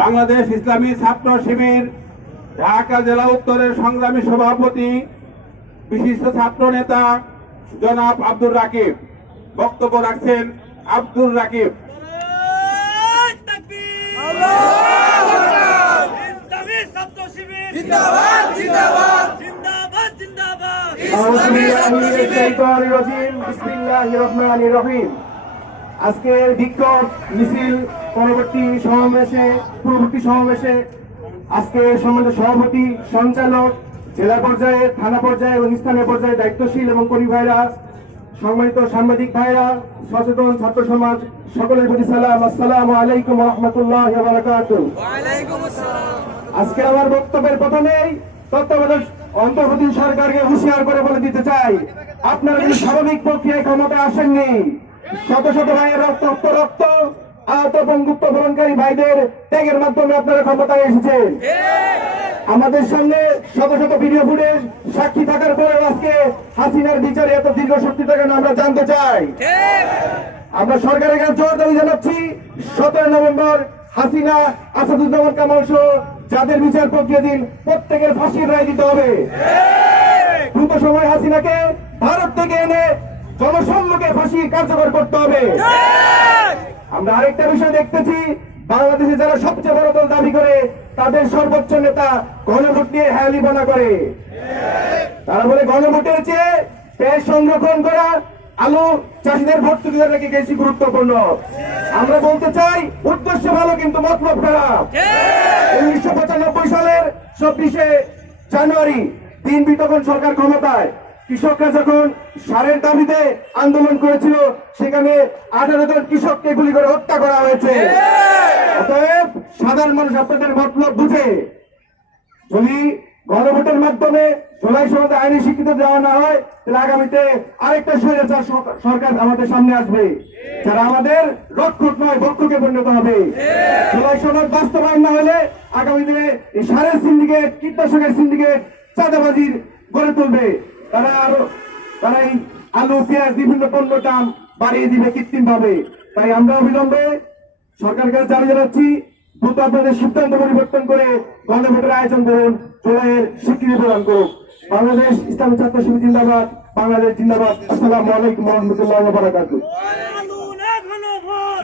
বাংলাদেশ ইসলামী ছাত্র শিবির ঢাকা জেলা উত্তরের সংগ্রামী সভাপতি বিশিষ্ট ছাত্র নেতা জনাব আব্দুর রাকিব বক্তব্য রাখছেন। আব্দুর রাকিব। আজকের বিক্ষোভ মিছিল পূর্ববর্তী সমাবেশে আজকে সম্মানিত সভাপতি, সঞ্চালক, জেলা পর্যায়ে, থানা পর্যায়ে এবং স্থানীয় পর্যায়ে দায়িত্বশীল এবং কর্মী ভাইরা, সম্মানিত সাংবাদিক ভাইরা, সচেতন ছাত্র সমাজ, সকলের প্রতি সালাম। আসসালামু আলাইকুম ওয়া রাহমাতুল্লাহি ওয়া বারাকাতুহু। আজকে আমার বক্তব্যের প্রথমেই তত্ত্বাবধায়ক অন্তর্বর্তী সরকারকে হুঁশিয়ার করে বলে দিতে চাই, আপনারা যদি স্বাভাবিক প্রক্রিয়ায় ক্ষমতায় আসেননি। শত শত ভাইয়ের রক্ত আহত বন্ধুত্ব বরণকারী ভাইদের ত্যাগের মাধ্যমে আপনারা ক্ষমতায় এসেছেন। আমাদের সামনে শত শত ভিডিও ফুটেজ সাক্ষী থাকার পরেও আজকে হাসিনার বিচারে এত দীর্ঘ শক্তি থাকে না আমরা জানতে চাই। আমরা সরকারের কাছে জোর দাবি জানাচ্ছি, 17 নভেম্বর হাসিনা, আসাদুজ্জামান কামাল সহ যাদের বিচার প্রক্রিয়া দিন প্রত্যেকের ফাঁসির রায় দিতে হবে। দ্রুত সময় হাসিনাকে ভারত থেকে এনে জনসম্মুখে ফাঁসি কার্যকর করতে হবে। আমরা আরেকটা বিষয় দেখতেছি, বাংলাদেশে যারা সবচেয়ে বড় দল দাবি করে তাদের সর্বোচ্চ নেতা গণভোট নিয়ে হেয়ালিপনা করে। তারা বলে গণভোটের চেয়ে পেশ সংরক্ষণ করা, আলু চাষিদের ভর্তুকি দেওয়া নাকি বেশি গুরুত্বপূর্ণ। আমরা বলতে চাই উদ্দেশ্য ভালো কিন্তু মতলব খারাপ। 1995 সালের 24শে জানুয়ারি দিন বিতরণ সরকার ক্ষমতায়, কৃষকরা যখন সারের দাবিতে আন্দোলন করেছিল সেখানে 18 জন কৃষককে গুলি করে হত্যা করা হয়েছে। অতএব সাধারণ মানুষ আপনাদের মতলব বুঝে যদি গণভোটের মাধ্যমে জুলাই সনদে আইনি স্বীকৃতি দেওয়া না হয় তাহলে আগামীতে আরেকটা স্বৈরাচার সরকার আমাদের সামনে আসবে, যারা আমাদের রক্ষক নয় ভক্ষকে পরিণত হবে। জুলাই সনদ বাস্তবায়ন না হলে আগামী দিনে এই সারের সিন্ডিকেট, কীটনাশকের সিন্ডিকেট, চাঁদাবাজির গড়ে তুলবে। তারা এই আলু, পেঁয়াজ, বিভিন্ন পণ্য দাম বাড়িয়ে দিবে কৃত্রিম ভাবে। তাই আমরা অবিলম্বে সরকারের কাছে দাবি জানাচ্ছি, দ্রুত আপনাদের সিদ্ধান্ত পরিবর্তন করে গণভোটের আয়োজন করুন, জুলাইয়ের স্বীকৃতি প্রদান করুন। বাংলাদেশ ইসলামী ছাত্র শিবির জিন্দাবাদ, বাংলাদেশ জিন্দাবাদ। আসসালামু আলাইকুম ওয়া রাহমাতুল্লাহি ওয়া বারাকাতুহু।